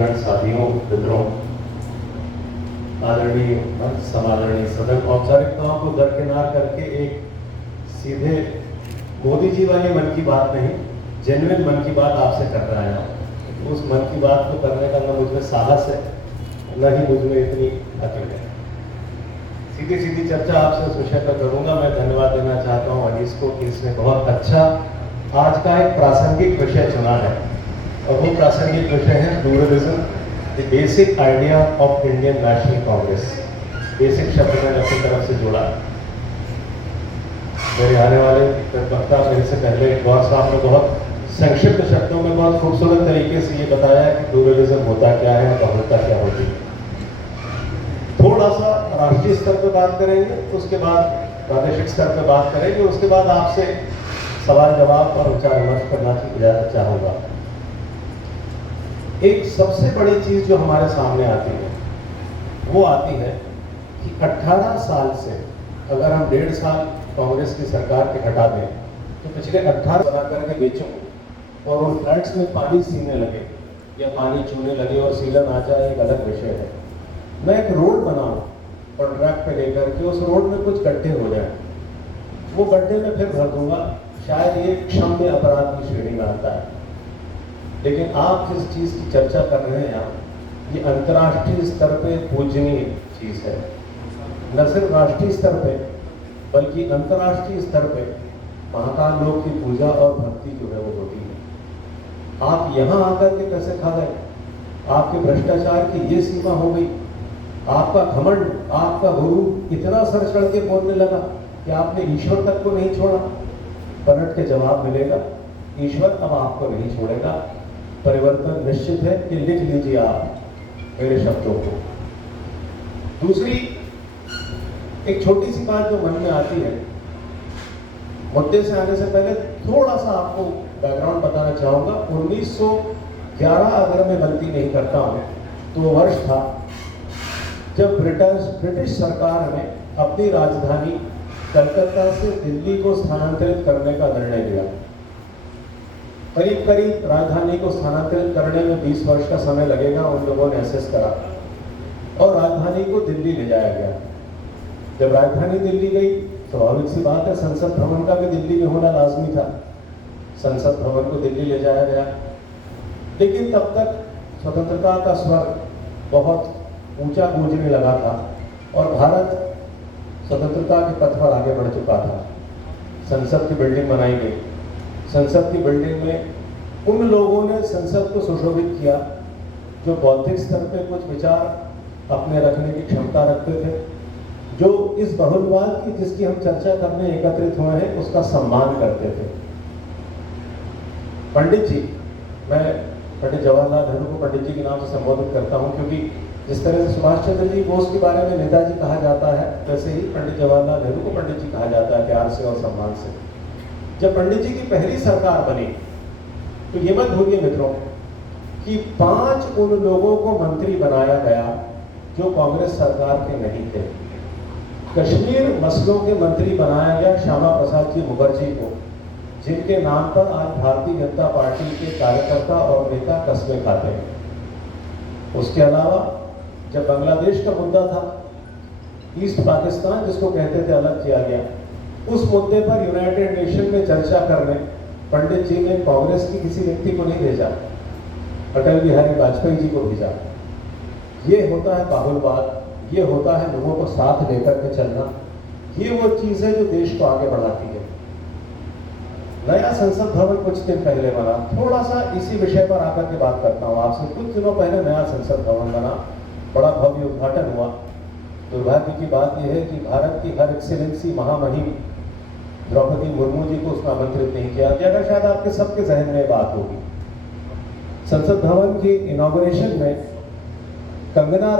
मंचगण साथियों मित्रों, आदरणीय समादरणीय सदन, औपचारिकताओं को दरकिनार करके एक सीधे मोदी जी वाली मन की बात नहीं, जेन्युइन मन की बात आपसे कर रहा है। उस मन की बात को करने का न मुझमें साहस है, न ही मुझमें इतनी अकल है। सीधी सीधी चर्चा आपसे उस विषय पर करूंगा। मैं धन्यवाद देना चाहता हूँ अनीस को कि इसने बहुत अच्छा आज का एक प्रासंगिक विषय चुना है, और वो प्रासंगिक विषय है pluralism, the basic idea of Indian national Congress. Basic शब्द मैंने अपनी तरफ से जोड़ा। मेरे आने वाले वक्ता मेरे से पहले गौर साहब ने बहुत संक्षिप्त शब्दों में बहुत खूबसूरत तरीके से ये बताया कि प्लूरलिज्म होता क्या है और बहुलता क्या होती है। थोड़ा सा राष्ट्रीय स्तर पर बात करेंगे, उसके बाद प्रादेशिक स्तर पर बात करेंगे, उसके बाद आपसे सवाल जवाब और विचार विमर्श करना की इजाजत चाहूंगा। एक सबसे बड़ी चीज जो हमारे सामने आती है वो आती है कि 18 साल से अगर हम 1.5 साल कांग्रेस की सरकार के हटा दें तो पिछले 18 बना करके बेचूं और उन फ्लैट्स में पानी सीने लगे या पानी छूने लगे और सीलन आ जाए, एक अलग विषय है। मैं एक रोड बनाऊं कॉन्ट्रैक्ट पे लेकर के, उस रोड में कुछ गड्ढे हो जाए, वो गड्ढे में फिर भर दूंगा, शायद ये क्षम्य अपराध की श्रेणी में आता है। लेकिन आप जिस चीज की चर्चा कर रहे हैं आप, ये अंतर्राष्ट्रीय स्तर पे पूजनीय चीज है। न सिर्फ राष्ट्रीय स्तर पे बल्कि अंतर्राष्ट्रीय स्तर पे महाकाल लोक की पूजा और भक्ति जो है वो होती है। आप यहाँ आकर के कैसे खा गए? आपके भ्रष्टाचार की ये सीमा हो गई, आपका घमंड, आपका गुरु इतना सर चढ़ के बोलने लगा कि आपने ईश्वर तक को नहीं छोड़ा। पलट के जवाब मिलेगा, ईश्वर अब आपको नहीं छोड़ेगा। परिवर्तन निश्चित है, कि लिख लीजिए आप मेरे शब्दों को। दूसरी एक छोटी सी बात जो मन में आती है, मुद्दे से आने से पहले थोड़ा सा आपको बैकग्राउंड बताना चाहूंगा। 1911 अगर मैं गलती नहीं करता हूं तो वो वर्ष था जब ब्रिटिश सरकार ने अपनी राजधानी कलकत्ता से दिल्ली को स्थानांतरित करने का निर्णय लिया। करीब करीब राजधानी को स्थानांतरित करने में 20 वर्ष का समय लगेगा, उन लोगों ने असेस करा और राजधानी को दिल्ली ले जाया गया। जब राजधानी दिल्ली गई, स्वाभाविक सी बात है, संसद भवन का भी दिल्ली में होना लाजमी था। संसद भवन को दिल्ली ले जाया गया, लेकिन तब तक स्वतंत्रता का स्वर बहुत ऊंचा गूंजने लगा था और भारत स्वतंत्रता के पथ पर आगे बढ़ चुका था। संसद की बिल्डिंग बनाई गई। संसद की बिल्डिंग में उन लोगों ने संसद को सुशोभित किया जो बौद्धिक स्तर पे कुछ विचार अपने रखने की क्षमता रखते थे, जो इस बहुलवाद की जिसकी हम चर्चा करने एकत्रित हुए हैं उसका सम्मान करते थे। पंडित जी, मैं पंडित जवाहरलाल नेहरू को पंडित जी के नाम से संबोधित करता हूं, क्योंकि जिस तरह से सुभाष चंद्र जी बोस के बारे में नेताजी कहा जाता है, वैसे ही पंडित जवाहरलाल नेहरू को पंडित जी कहा जाता है, प्यार से और सम्मान से। जब पंडित जी की पहली सरकार बनी तो ये मत भूलिए मित्रों कि 5 उन लोगों को मंत्री बनाया गया जो कांग्रेस सरकार के नहीं थे। कश्मीर मसलों के मंत्री बनाया गया श्यामा प्रसाद जी मुखर्जी को, जिनके नाम पर आज भारतीय जनता पार्टी के कार्यकर्ता और नेता कस्बे खाते हैं। उसके अलावा जब बांग्लादेश का मुद्दा था, ईस्ट पाकिस्तान जिसको कहते थे, अलग किया गया, उस मुद्दे पर यूनाइटेड नेशन में चर्चा करने पंडित जी ने कांग्रेस की किसी व्यक्ति को नहीं भेजा, अटल बिहारी वाजपेयी जी को भेजा। ये होता है बाहुलवाद, ये होता है लोगों को साथ लेकर के चलना। ये वो चीज है जो देश को आगे बढ़ाती है। नया संसद भवन कुछ दिन पहले बना, थोड़ा सा इसी विषय पर आकर के बात करता हूँ आपसे। कुछ दिनों पहले नया संसद भवन बना, बड़ा भव्य उद्घाटन हुआ। दुर्भाग्य की बात यह है कि भारत की हर एक्सीलेंसी महामहिम द्रौपदी मुर्मू जी को उसमें आमंत्रित नहीं किया गया। शायद आपके सबके जहन में बात होगी। संसद भवन की इनॉग्रेशन में कंगना